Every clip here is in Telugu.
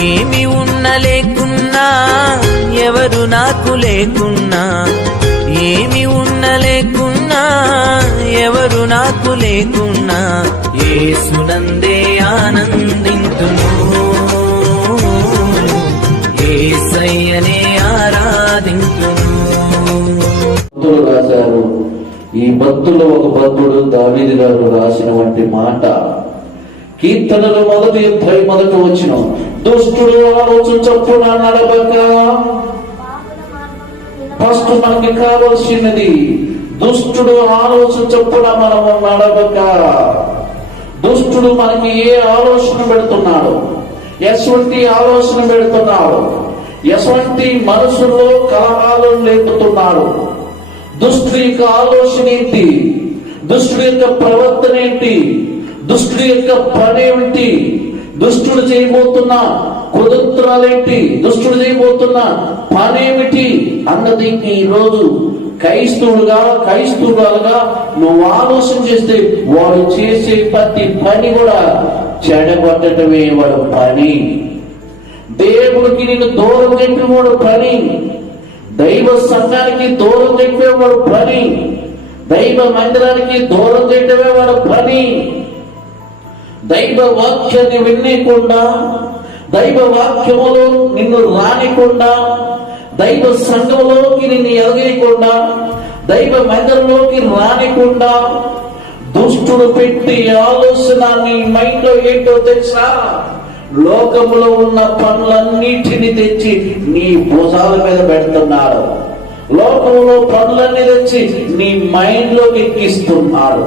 ఏమి ఉన్న లేకున్నా ఎవరు నాకు లేకున్నా. ఏమి ఉన్న లేకున్నా ఎవరు నాకు లేకున్నా. ఏసునందే ఆనందింతును. ఏసయ్యనే ఆరాధింతును. రాశారు. ఈ భక్తులు ఒక భక్తుడు దావీది గారు రాసిన వంటి మాట. కీర్తనలు మొదటి ముప్పై మొదటి వచ్చిన దుష్టుడు ఆలోచన చొప్పున నడవక ఫస్ట్ మనకి కావాల్సినది దుష్టుడు ఆలోచన చొప్పున మనము నడవక దుష్టుడు మనకి ఏ ఆలోచన పెడుతున్నాడు? ఎటువంటి ఆలోచన పెడుతున్నాడు? ఎటువంటి మనసులో కలహాలు లేపుతున్నాడు? దుష్టుడి యొక్క ఆలోచన ఏంటి? దుష్టుడి యొక్క ప్రవర్తన ఏంటి? దుష్టుడి యొక్క పని ఏమిటి? దుష్టుడు చేయబోతున్న కుతంత్రాలేంటి దుష్టుడు చేయబోతున్న పనేమిటి? అన్నది ఈ రోజు క్రైస్తవుడుగా క్రైస్తవులుగా నువ్వు ఆలోచన చేస్తే వాడు చేసే ప్రతి పని కూడా చెడగొట్టడమే వాడు పని. దేవుడికి నేను దూరం చెప్పినవాడు పని. దైవ సంఘానికి దూరం చెప్పేవాడు పని. దైవ మందిరానికి దూరం చెప్పేవాడు పని. దైవ వాక్యాన్ని వినేకుండా దైవ వాక్యములో నిన్ను రానికుండా దైవ సంఘంలోకి నిన్ను ఎదగనీయకుండా దైవ మందిరంలోకి రానికుండా దుష్టుడు పెట్టి ఆలోచన నీ మైండ్లో ఏంటో తెలుసా? లోకములో ఉన్న పనులన్నిటిని తెచ్చి నీ భుజాల మీద పెడుతున్నాడు లోకంలో పనులన్నీ తెచ్చి నీ మైండ్లోకి ఎక్కిస్తున్నాడు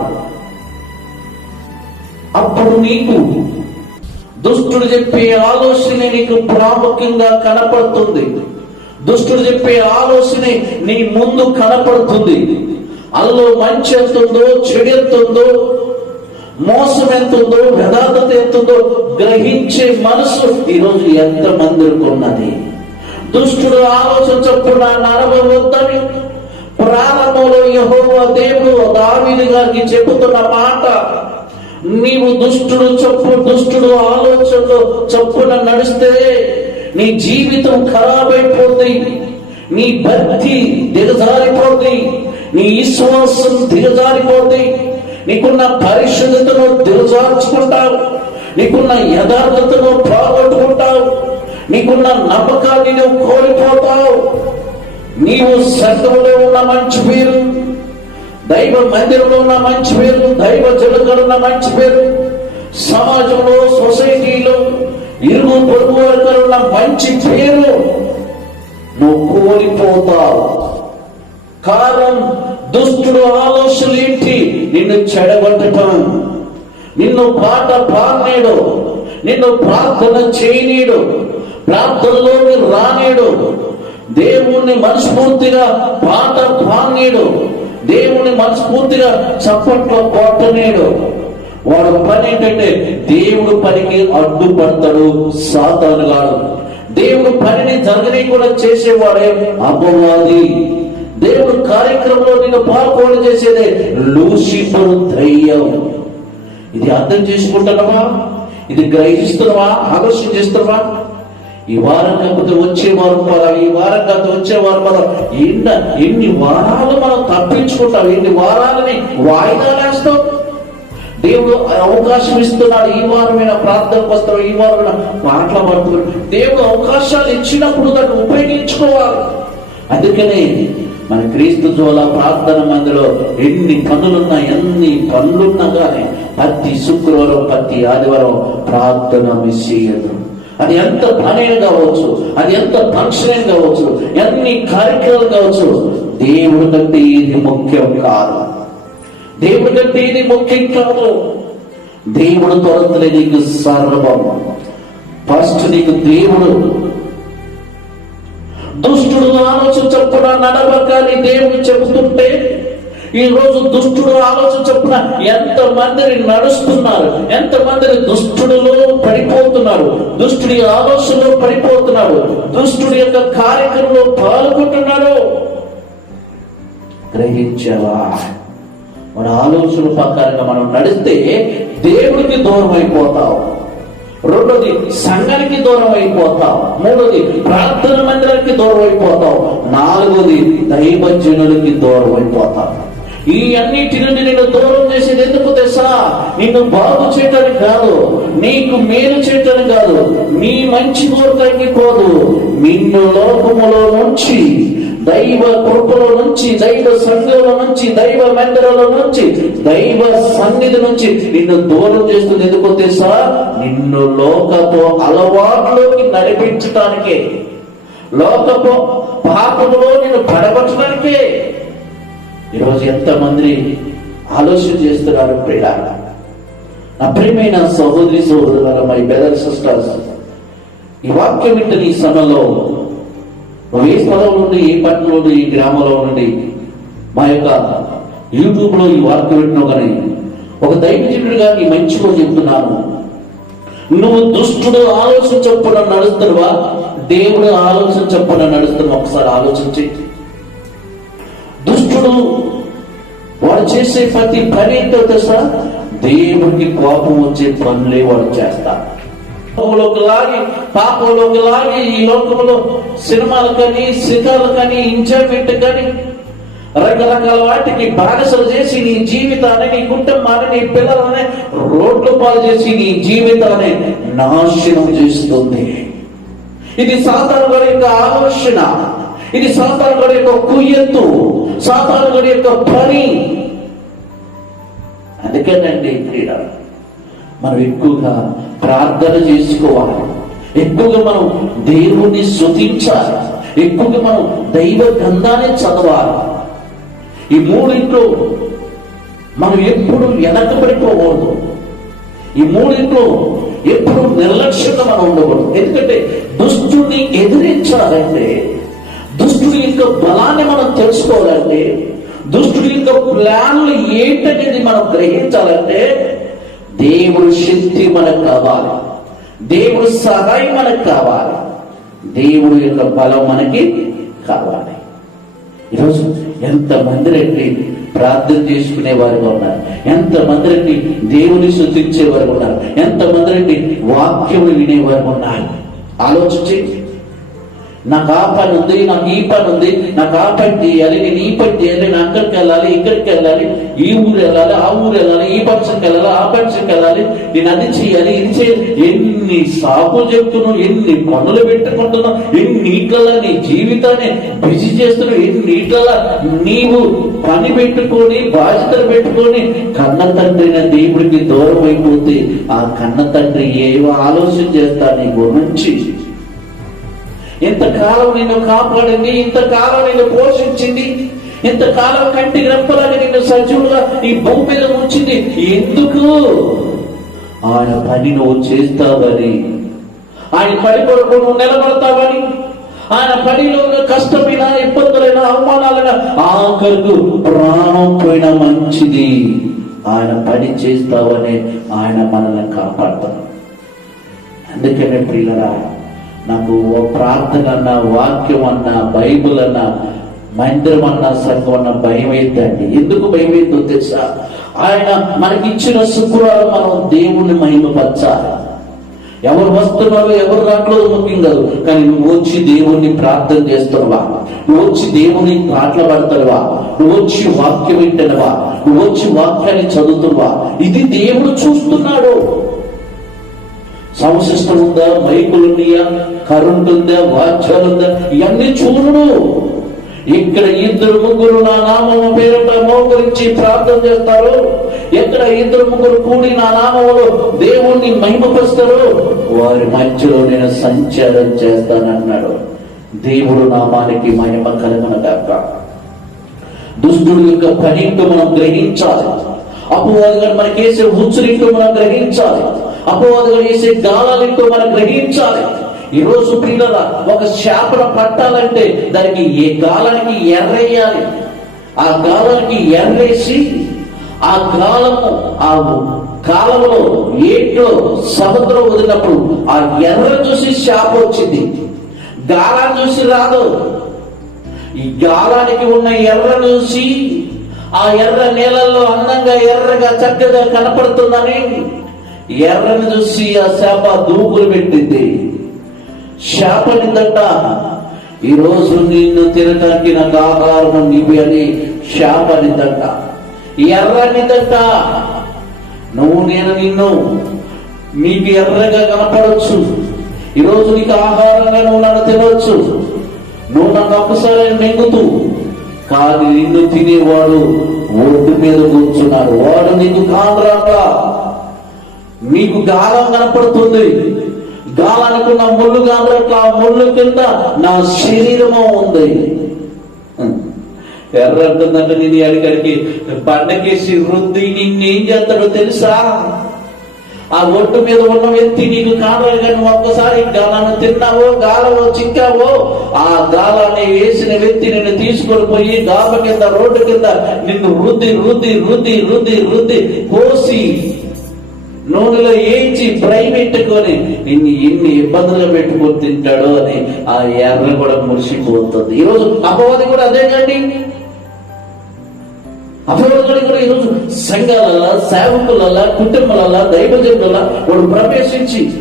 అప్పుడు నీకు దుష్టుడు చెప్పే ఆలోచన నీకు ప్రాముఖ్యంగా కనపడుతుంది. దుష్టుడు చెప్పే ఆలోచన నీ ముందు కనపడుతుంది. అందులో మంచి ఎంత ఉందో చెడు ఎంత ఉందో మోసం ఎంత ఉందో యథార్థత ఎంత ఉందో గ్రహించే మనసు ఈరోజు ఎంత మందికి ఉన్నది. దుష్టుడు ఆలోచన చొప్పున వద్దని ప్రారంభంలో యహోవ దేవుడు దావీదు గారికి చెబుతున్న మాట నీవు దుష్టుడు చెప్పు దుష్టుడు ఆలోచనలు చెప్పున నడిస్తే నీ జీవితం ఖరాబ్ అయిపోతుంది నీ భక్తి దిగజారిపోతుంది నీ విశ్వాసం దిగజారిపోతుంది నీకున్న పరిశుద్ధతను దిగజార్చుకుంటావు. నీకున్న యథార్థతను పోగొట్టుకుంటావు. నీకున్న నమ్మకాన్ని నువ్వు కోల్పోతావు. నీవు సర్గంలో ఉన్న మంచి పేరు దైవ మందిరంలో ఉన్న మంచి పేరు దైవ జనుగడ ఉన్న మంచి పేరు సమాజంలో సొసైటీలో ఇరుగు పొరుగు వర్గాలు ఉన్న మంచి పేరు నువ్వు కోల్పోతావు. కారణం దుష్టుడు ఆలోచనలు ఏంటి? నిన్ను చెడగొట్టడం నిన్ను పాట పాడనేడు. నిన్ను ప్రార్థన చేయనీడు. ప్రార్థనలోకి రానీడు. దేవుణ్ణి మనస్ఫూర్తిగా పాట పాడనీడు. దేవుని మనస్ఫూర్తిగా చప్పట్లో కొట్టనేడు వాడు పని ఏంటంటే దేవుడు పనికి అడ్డుపడతాడు సాతానుగాడు దేవుడు పనిని జరగనీయకుండా చేసేవాడే అపవాది. దేవుడు కార్యక్రమంలో నేను పాల్గొన చేసేదే లూసిఫర్ ధైర్యం. ఇది అర్థం చేసుకుంటున్నావా? ఇది గ్రహిస్తున్నావా? ఆలోచన చేస్తున్నావా? ఈ వారం కాకపోతే వచ్చే వారం పద ఈ వారం కాకపోతే వచ్చే వారం పద. ఎన్న ఎన్ని వారాలు మనం తప్పించుకుంటాం ఎన్ని వారాలని వాయిదా వేస్తాం. దేవుడు అవకాశం ఇస్తున్నాడు ఈ వారమైన ప్రార్థనకు వస్త్రం ఈ వారమైన మాట్లాడుతున్నాడు దేవుడు అవకాశాలు ఇచ్చినప్పుడు దాన్ని ఉపయోగించుకోవాలి. అందుకనే మన క్రీస్తు జోల ప్రార్థన మందిలో ఎన్ని పనులున్నా ఎన్ని పనులున్నా కానీ ప్రతి శుక్రవారం ప్రతి ఆదివారం ప్రార్థన మిస్ చేయదు అది ఎంత పని కావచ్చు అది ఎంత ఫంక్షన్ కావచ్చు ఎన్ని కార్యక్రమాలు కావచ్చు దేవుడి కంటే ఇది ముఖ్యం కాదు. దేవుడి కంటే ఇది ముఖ్యం కాదు. దేవుడు తొలతలే నీకు సర్వం. ఫస్ట్ నీకు దేవుడు. దుష్టుడు ఆలోచన చొప్పున నడవకాని దేవుడు చెబుతుంటే ఈ రోజు దుష్టుడు ఆలోచన చొప్పున ఎంత మందిని నడుస్తున్నారు ఎంత మందిని దుష్టుడిలో పడిపోతున్నారు దుష్టుడి ఆలోచనలో పడిపోతున్నారు దుష్టుడి యొక్క కార్యక్రమంలో పాల్గొంటున్నారు గ్రహించావా? మన ఆలోచన ప్రకారంగా మనం నడిస్తే దేవుడికి దూరం అయిపోతావు రెండోది సంఘానికి దూరం అయిపోతావు మూడోది ప్రార్థన మందిరానికి దూరం అయిపోతావు నాలుగోది దైవజనులకి దూరం అయిపోతావు ఈ అన్నిటి నుండి నేను దూరం చేసేది ఎందుకు తెసా నిన్ను బాగు చేయటానికి కాదు నీకు మేలు చేయటానికి కాదు నీ మంచి కోరటానికి పోదు. నిన్ను లోకములో నుంచి దైవ కృపలో నుంచి దైవ సంఘంలో నుంచి దైవ మందిరంలో నుంచి దైవ సన్నిధి నుంచి నిన్ను దూరం చేస్తుంది ఎందుకు తెలుసా? నిన్ను లోకపు అలవాట్లోకి నడిపించటానికే. లోకపు పాపములో నిన్ను పడగొట్టడానికే. ఈరోజు ఎంతమంది ఆలోచన చేస్తున్నారు ప్రియ? నా ప్రియమైన సహోదరి సహోదరుల మై బ్రదర్ సిస్టర్స్ ఈ వాక్యం వింటున్న ఈ సమయంలో నువ్వు ఏ స్థలం నుండి ఏ పట్టణంలో నుండి ఈ గ్రామంలో నుండి మా యొక్క యూట్యూబ్లో ఈ వార్త వింటున్నావు కానీ ఒక దైవజనుడిగా నీ మంచిగా చెప్తున్నాను. నువ్వు దుష్టుడు ఆలోచన చొప్పున నడుస్తున్నావా? దేవుడు ఆలోచన చొప్పున నడుస్తున్నావు ఒకసారి ఆలోచించి. దుష్టుడు వాడు చేసే ప్రతి పని ఏంటో తెలుసా? దేవుడికి కోపం వచ్చే పనులే వాడు చేస్తాడు లోకంలోకి లాగి పాపంలోకి లాగి ఈ లోకంలో సినిమాలు కానీ సితాలు కానీ ఎంజాయ్మెంట్ కానీ రకరకాల వాటికి బానిసలు చేసి నీ జీవితాన్ని నీ కుటుంబాన్ని నీ పిల్లలని రోడ్లు పాలు చేసి నీ జీవితాన్ని నాశనం చేస్తుంది. ఇది సాతానుగడి యొక్క ఆలోచన. ఇది సాతానుగడి యొక్క కుయ్యత్తు సాతానుగడి యొక్క పని. అందుకేనండి క్రీడ. మనం ఎక్కువగా ప్రార్థన చేసుకోవాలి. ఎక్కువగా మనం దేవుణ్ణి శృతించాలి ఎక్కువగా మనం దైవ గ్రంథాన్ని చదవాలి. ఈ మూడింట్లో మనం ఎప్పుడు వెనకబడిపోకూడదు. ఈ మూడింట్లో ఎప్పుడు నిర్లక్ష్యంగా మనం ఉండకూడదు. ఎందుకంటే దుష్టుని ఎదిరించాలంటే దుష్టుని యొక్క బలాన్ని మనం తెలుసుకోవాలంటే దుష్టుడి యొక్క ప్లాన్లు ఏంటనేది మనం గ్రహించాలంటే దేవుడు శక్తి మనకు కావాలి. దేవుడు సహాయం మనకు కావాలి. దేవుడి యొక్క బలం మనకి కావాలి. ఈరోజు ఎంత మంది ప్రార్థన చేసుకునే వారు ఉన్నారు. ఎంత మంది దేవుని శుద్ధించే వారు ఉన్నారు. ఎంత మంది వాక్యములు వినేవారు ఉన్నారు. ఆలోచించి నాకు ఆ పని ఉంది నాకు ఈ పని ఉంది నాకు ఆ పని చేయాలి నేను ఈ పని చేయాలి నేను అక్కడికి వెళ్ళాలి ఇక్కడికి వెళ్ళాలి ఈ ఊరు వెళ్ళాలి ఆ ఊరు వెళ్ళాలి ఈ ఫంక్షన్కి వెళ్ళాలి ఆ ఫంక్షన్కి వెళ్ళాలి నేను అది చేయాలి ఇది చేయాలి. ఎన్ని సాకులు చెప్తున్నావు ఎన్ని పనులు పెట్టుకుంటున్నావు ఎన్ని నీట్లలో నీ జీవితాన్ని బిజీ చేస్తున్నావు ఎన్ని నీట్లలో నీవు పని పెట్టుకొని బాధ్యతలు పెట్టుకొని కన్న తండ్రి దేవుడికి దూరం అయిపోతే ఆ కన్న తండ్రి ఏవో ఆలోచన చేస్తా నీ గురించి ఇంతకాలం నిన్ను కాపాడింది? ఇంతకాలం నిన్ను పోషించింది? ఇంతకాలం కంటి గ్రంపలాగా నిన్ను సజీవులుగా ఈ భూమి మీద ఉంచింది? ఎందుకు? ఆయన పని నువ్వు చేస్తావని. ఆయన పని కొరకు నువ్వు నిలబడతావని. ఆయన పనిలో ఉన్న కష్టమైన ఇబ్బందులైన అవమానాలైన ఆఖరుకు ప్రాణం పోయిన మంచిది. ఆయన పని చేస్తావని ఆయన మనల్ని కాపాడతాడు. అందుకనే ప్రియులరా నాకు ఓ ప్రార్థన అన్న వాక్యం అన్నా బైబుల్ అన్న మందిరం అన్న సంఘం అన్న భయం అవుతుందండి ఎందుకు భయం అవుతుందో తెలుసా? ఆయన మనకిచ్చిన శుక్రవారం మనం దేవుణ్ణి మహిమపరచాలి. ఎవరు వస్తున్నారో ఎవరు రావట్లేదు ముఖ్యం కాదు. కానీ నువ్వు వచ్చి దేవుణ్ణి ప్రార్థన చేస్తున్నావా? నువ్వు వచ్చి దేవుని పాటలు పడతావా? నువ్వు వచ్చి వాక్యం వింటనవా నువ్వు వచ్చి వాక్యాన్ని చదువుతున్నావా? ఇది దేవుడు చూస్తున్నాడు. సౌండ్ సిస్టమ్ ఉందా మైకులు ఉన్నాయా కరెంట్ ఉందా వాచ్యాలు ఉందా ఇవన్నీ చూడు ఇక్కడ ఇద్దరు ముగ్గురు నా నామము పేరుట మోకరించి ప్రార్థన చేస్తారు. ఎక్కడ ఇద్దరు ముగ్గురు కూడి నా నామములో దేవుణ్ణి మహిమపరుస్తారు? వారి మధ్యలో నేను సంచారం చేస్తానన్నాడు. దేవుడు నామానికి మహిమ కలుగున గాక. దుష్టుడు యొక్క పనింటూ మనం గ్రహించాలి. అప్పుడు గారు మనకి వేసే మనం గ్రహించాలి. అపవాదులు వేసే గాలాలింటూ మనం గ్రహించాలి. ఈ రోజు పిల్లల ఒక చేపను పట్టాలంటే దానికి ఏ గాలానికి ఎర్రేయాలి ఆ గాలానికి ఎర్రేసి ఆ గాలము ఆ కాలంలో ఏట్లో సముద్రం వదిలినప్పుడు ఆ ఎర్ర చూసి చేప వచ్చింది. గాలాన్ని చూసి రాదు. ఈ గాలానికి ఉన్న ఎర్ర చూసి ఆ ఎర్ర నీళ్ళల్లో అందంగా ఎర్రగా చక్కగా కనపడుతుందని ఎర్రని చూసి ఆ శాప దూకులు పెట్టింది. ఈ ఈరోజు నిన్ను తినటానికి నాకు ఆహారం నీవి అని శాపనిందట ఎర్రనిదట నువ్వు నేను నిన్ను నీకు ఎర్రగా కనపడవచ్చు ఈరోజు నీకు ఆహారంగా నువ్వు నన్ను తినవచ్చు నువ్వు నన్ను ఒక్కసారి మెంగుతూ కానీ నిన్ను తినేవాడు ఒడ్డు మీద కూర్చున్నాడు. వాడు నీకు కాండ్రాట మీకు గాలం కనపడుతుంది. గాలనుకున్న ముళ్ళు కాండ్రట్ల ఆ ముళ్ళు కింద నా శరీరము ఉంది. ఎర్ర అంటుందంటే నేను అడిగడికి బండకేసి రుద్ది నిన్నేం చేస్తాడో తెలుసా? ఆ ఒట్టు మీద ఉన్న వ్యక్తి నీకు కావాలి కానీ ఒక్కసారి గాలను తిన్నావో గాలలో చిక్కావో ఆ గాలాన్ని వేసిన వ్యక్తి నిన్ను తీసుకొని పోయి గాల కింద రోడ్డు కింద నిన్ను రుద్ది రుద్ది రుద్ది రుద్ది రుద్ది కోసి నూనెలో ఏంచి ఫ్రై పెట్టుకొని ఇన్ని ఎన్ని ఇబ్బందులు పెట్టుకొని తింటాడో అని ఆ ఎర్ర కూడా మురిసిపోతుంది. ఈరోజు అపవాది కూడా అదే కండి అపవాదులు కూడా ఈరోజు సంఘాలలో సేవకులలో కుటుంబాలలో దైవజనులలో వాడు ప్రవేశించి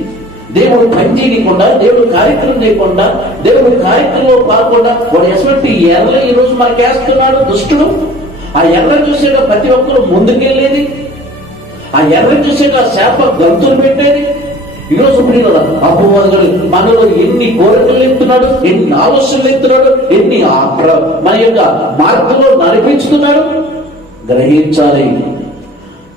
దేవుడు పని చేయకుండా దేవుడు కార్యక్రమం చేయకుండా దేవుడు కార్యక్రమంలో పాల్గొండా వాడు ఎటువంటి ఎర్ర ఈ రోజు దుష్టుడు. ఆ ఎర్ర చూసేట ప్రతి ఒక్కరు ముందుకెళ్ళేది. ఆ ఎర్ర చూసాక శాప గంతులు పెట్టేది? ఈరోజు ఇప్పుడు అపవాదులు మనలో ఎన్ని కోరికలు ఎత్తున్నాడు ఎన్ని ఆలోచనలు ఎత్తున్నాడు ఎన్ని మన యొక్క మార్గంలో నడిపించుతున్నాడు? గ్రహించాలి.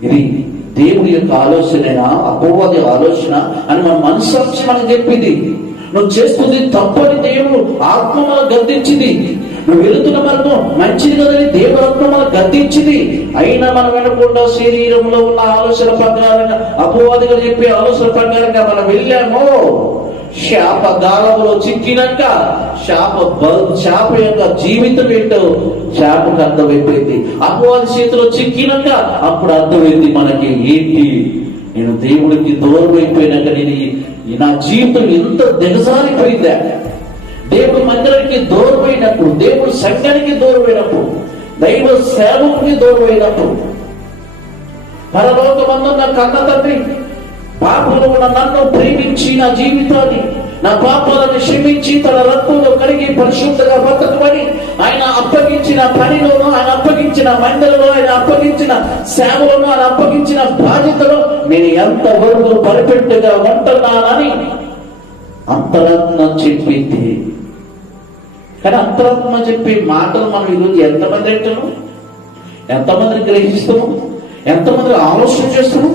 ఇది దేవుడి యొక్క ఆలోచన అపవాది ఆలోచన అని మన మనసాక్షి మనకు చెప్పింది. నువ్వు చేస్తుంది తప్పని దేవుడు ఆత్మ గద్దించింది. నువ్వు వెళుతున్న మార్గం మంచిది కదని దేవుడు ఆత్మ మన గద్దించింది. అయినా మనం వినకుండా శరీరంలో ఉన్న ఆలోచన ప్రకారంగా అపవాదిగా చెప్పే ఆలోచన ప్రకారంగా మనం వెళ్ళామో శాప గాలంలో చిక్కినాక శాప బ- శాప యొక్క జీవితం ఏంటో శాపకు అర్థమైపోయింది. అపవాది చేతిలో చిక్కినాక అప్పుడు అర్థమైంది మనకి ఏంటి? నేను దేవుడికి దూరం అయిపోయినాక నేను నా జీవితం ఎంత దిగజారిపోయిందా దేవుడు మందిరానికి దూరమైనప్పుడు దేవుడు సంఘానికి దూరమైనప్పుడు దైవ సేవకుని దూరమైనప్పుడు పరలోకమందున్న కన్న తండ్రి పాపలో ఉన్న నన్ను ప్రేమించి నా జీవితాన్ని నా పాపాలను క్షమించి తన రక్తంలో కడిగి పరిశుద్ధంగా బతకమని ఆయన అప్పగించిన పనిలోను ఆయన అప్పగించిన మండలిలో ఆయన అప్పగించిన సేవలను ఆయన అప్పగించిన బాధ్యతలో నేను ఎంత వరకు పరిపెట్టుగా ఉంటున్నానని అంతరాత్మ చెప్పింది. కానీ అంతరాత్మ చెప్పే మాటలు మనం ఈరోజు ఎంతమంది వింటున్నాం ఎంతమంది గ్రహిస్తాము? ఎంతమంది ఆలోచన చేస్తాము?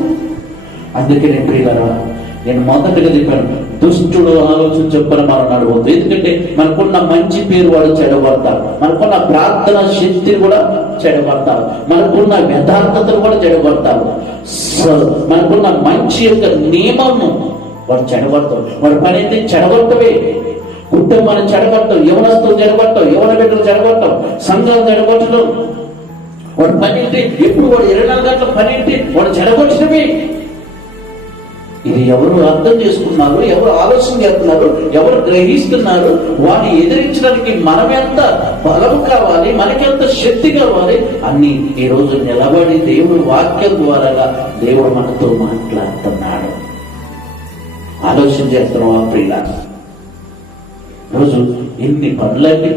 అందుకే నేను ప్రియులరా నేను మొదటగా చెప్పాను దుష్టుడు ఆలోచన చెప్పని మనం నడవద్దు ఎందుకంటే మనకున్న మంచి పేరు వాడు చెడగొడతారు మనకున్న ప్రార్థన శక్తిని కూడా చెడగొడతారు మనకున్న యథార్థతను కూడా చెడగొడతారు మనకున్న మంచి యొక్క నియమము వాడు చెడగొడతాం వాడి పని అయితే చెడగొట్టవే. కుటుంబాన్ని చెడగొట్టం యవనస్తులు చెడగొట్టం యవన బిడ్డలు చెడగొట్టం సంఘాలు చెడగొట్టడం. వాడు పని ఏంటి ఎప్పుడు వాడు ఇరవై నాలుగు గంటల పని ఏంటి వాడు చెడగొట్టడమే. ఇది ఎవరు అర్థం చేసుకున్నారు ఎవరు ఆలోచన చేస్తున్నారు ఎవరు గ్రహిస్తున్నారు వాడిని ఎదిరించడానికి మనమెంత బలం కావాలి మనకెంత శక్తి కావాలి అన్ని ఈ రోజు నిలబడి దేవుడు వాక్యం ద్వారా దేవుడు మనతో మాట్లాడుతున్నాడు. ఆలోచన చేస్తున్నావా ఆ ప్రియుల? రోజు ఎన్ని పనులండి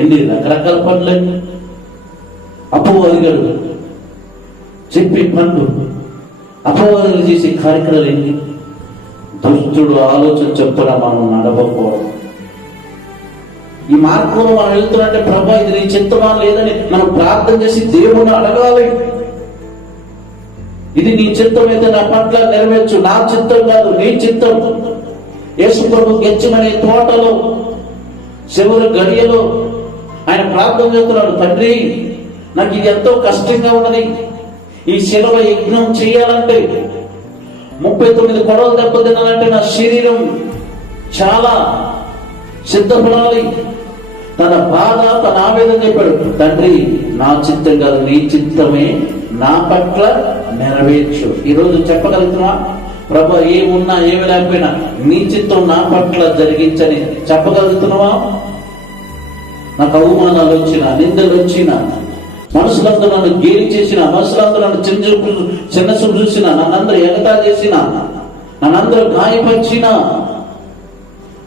ఎన్ని రకరకాల పనులండి అపవాదిగాడు చెప్పి పనులు అపవాదులు చేసే కార్యక్రమాలు ఏంటి దుష్టుడు ఆలోచన చెప్పున మనం నడవకూడదు. ఈ మార్గంలో మనం వెళ్తున్నట్టే ప్రభా ఇది నీ చిత్తమా లేదని మనం ప్రార్థన చేసి దేవుణ్ణి అడగాలి. ఇది నీ చిత్తం అయితే నా పట్ల నెరవేర్చు. నా చిత్తం కాదు నీ చిత్తం. యేసు ప్రభు గెచ్చమనే తోటలో చివరి గడియలో ఆయన ప్రార్థన చేస్తున్నాడు తండ్రి నాకు ఇది ఎంతో కష్టంగా ఉన్నది. ఈ శిలవ యజ్ఞం చేయాలంటే ముప్పై తొమ్మిది కొడవలు దెబ్బతినాలంటే నా శరీరం చాలా సిద్ధపడాలి. తన బాధ తన ఆవేదన చెప్పాడు తండ్రి నా చిత్తం కాదు నీ చిత్తమే నా పట్ల నెరవేర్చు. ఈరోజు చెప్పగలుగుతున్నా ప్రభు ఏమున్నా ఏమి లేకపోయినా నీ చిత్తం నా పట్ల జరిగించని. చెప్పగలుగుతున్నావా? నాకు అవమానాలు వచ్చిన నిందలు వచ్చిన మనుషులంతా నన్ను గేలి చేసిన మనుషులంతా నన్ను చిన్న చూపు చిన్న చూపు చూసిన నన్నందరూ ఎగతా చేసిన నన్నందరూ గాయపరిచిన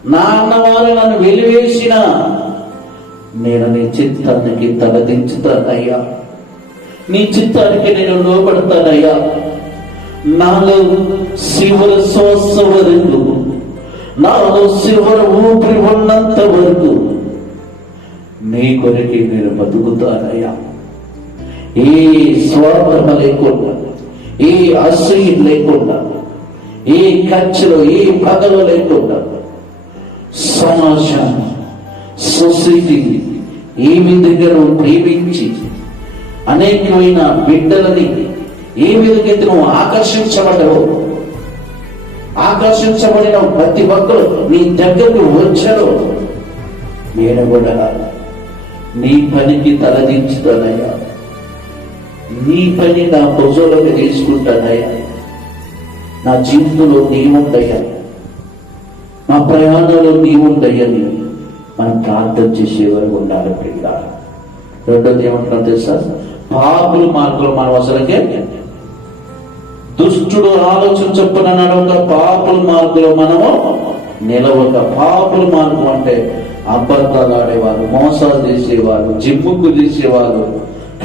నా అన్నవారు నన్ను వెలివేసిన నేను నీ చిత్తానికి తలదించుతానయ్యా. నీ చిత్తానికి నేను లోపడతానయ్యా నాలో శివర శ్వాస వరకు నాలో శివర ఊపిరి ఉన్నంత వరకు నీ కొరకి నేను బతుకుతానయ్యా. ఏ స్వార్థమ లేకుండా ఏ అసూయ లేకుండా ఏ ఖర్చులు ఏ పగలు లేకుండా సమాజం సొసైటీ ఈమె దగ్గర ప్రేమించి అనేకమైన బిడ్డలని ఏ విధంగా నువ్వు ఆకర్షించబడవు ఆకర్షించబడిన ప్రతి ఒక్కరు నీ దగ్గరకు వచ్చారు. నేను కూడా నీ పనికి తలదించుతానయ్యా. నీ పని నా ప్రజలకు తీసుకుంటానయ్యా నా జీవితంలో నీవుండయ్యా. నా ప్రయాణంలో నీవుండయ్యని మనం ప్రార్థన చేసేవారు ఉండాలి పిల్ల రెండోది ఏమంటున్నా తెలుసా? పాపుల మార్గంలో మనం అసలుకే దుష్టుడు ఆలోచన చొప్పున నడవక పాపుల మార్గంలో మనము నిలవక పాపుల మార్గం అంటే అబద్ధాలు ఆడేవారు మోసాలు చేసేవారు జిమ్ముకు తీసేవారు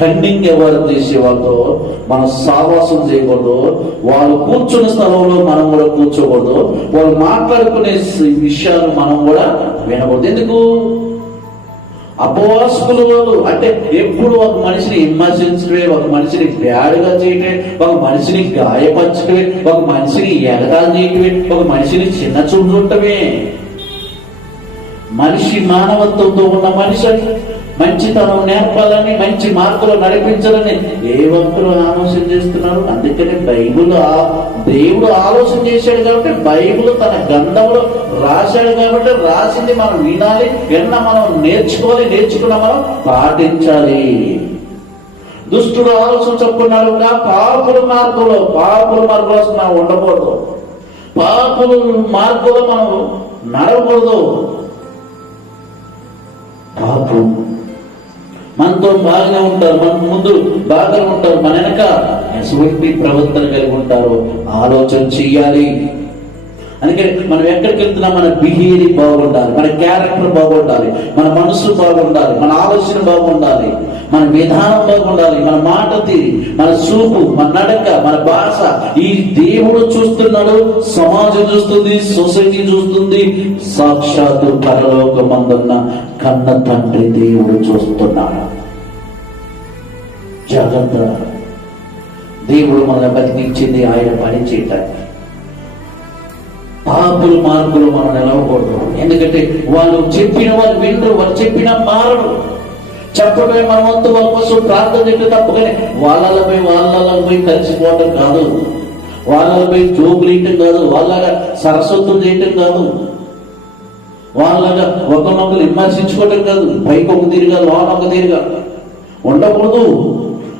కన్నింగ్ ఎవరు చేసేవాళ్ళతో మనం సావాసం చేయకూడదు. వాళ్ళు కూర్చున్న స్థలంలో మనం కూడా కూర్చోకూడదు. వాళ్ళు మాట్లాడుకునే విషయాలు మనం కూడా వినకూడదు. ఎందుకు? అపవాసుకులు వాళ్ళు అంటే ఎప్పుడు ఒక మనిషిని విమర్శించడమే ఒక మనిషిని బ్యాడ్గా చేయటమే ఒక మనిషిని గాయపరచడమే ఒక మనిషిని ఎగదాలు చేయటమే ఒక మనిషిని చిన్న చూడటమే. మనిషి మానవత్వంతో ఉన్న మనిషి మంచితనం నేర్పాలని మంచి మార్పులు నడిపించాలని ఏ భక్తులు ఆలోచన చేస్తున్నారు? అందుకని బైబుల్ దేవుడు ఆలోచన చేశాడు కాబట్టి బైబుల్ తన గంధంలో రాశాడు కాబట్టి రాసింది మనం వినాలి విన్న మనం నేర్చుకోవాలి నేర్చుకున్న మనం పాటించాలి. దుష్టుడు ఆలోచన చెప్పుకున్నాడు పాపుల మార్గంలో పాపుల మార్గంలో అసలు మనం ఉండకూడదు. పాపుల మార్గంలో మనం నడవకూడదు. పాపం మనతో బాగానే ఉంటారు మన ముందు బాగానే ఉంటారు మన వెనక ఎటువంటి ప్రవర్తన కలిగి ఉంటారో ఆలోచన చెయ్యాలి. అందుకని మనం ఎక్కడికి వెళ్తున్నా మన బిహేవియర్ బాగుండాలి మన క్యారెక్టర్ బాగుండాలి మన మనసు బాగుండాలి మన ఆలోచన బాగుండాలి మన విధానం బాగుండాలి మన మాట తీరి మన చూపు మన నడక మన భాష. ఈ దేవుడు చూస్తున్నాడు సమాజం చూస్తుంది సొసైటీ చూస్తుంది. సాక్షాత్తు పరలోకమందున్న కన్న తండ్రి దేవుడు చూస్తున్నాడు. జాగ్రత్త. దేవుడు మన బతికించింది ఆయన పని చేయటానికి పాపులు మార్పులు మనం నిలవకూడదు. ఎందుకంటే వాళ్ళు చెప్పిన వాళ్ళు వినరు వాళ్ళు చెప్పిన మారరు. చెప్పడమే మన వంతు వాళ్ళ కోసం ప్రార్థన చేయడం తప్ప వాళ్ళపై వాళ్ళలో పోయి వాళ్ళలో పోయి కలిసిపోవటం కాదు. వాళ్ళలో పోయి జోకులు వేయటం కాదు వాళ్ళగా సరస్వతులు చేయటం కాదు. వాళ్ళగా ఒకరినొకరు విమర్శించుకోవటం కాదు. పైకి ఒక తీరుగా లోన ఒక తీరుగా. ఉండకూడదు.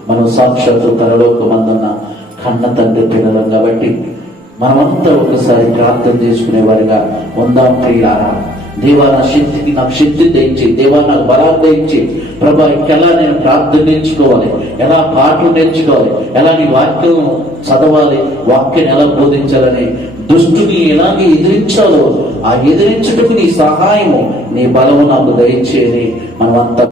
మనం సాక్షాత్తు తరలోకమందున్న కన్న తండ్రి పిల్లలం కాబట్టి మనమంతా ఒకసారి ప్రార్థన చేసుకునేవారిగా ఉందాం ప్రియారా దేవా నా శక్తికి నాకు శక్తి దయచి దేవా నాకు బలాన్ని దయచి ప్రభా ఎలా నేను ప్రార్థన నేర్చుకోవాలి? ఎలా పాటలు నేర్చుకోవాలి? ఎలా నీ వాక్యం చదవాలి? వాక్యం ఎలా బోధించాలని దుష్టుని ఎలాగే ఎదిరించాలో ఆ ఎదిరించుటకు నీ సహాయము నీ బలము నాకు దయచేయని మనమంతా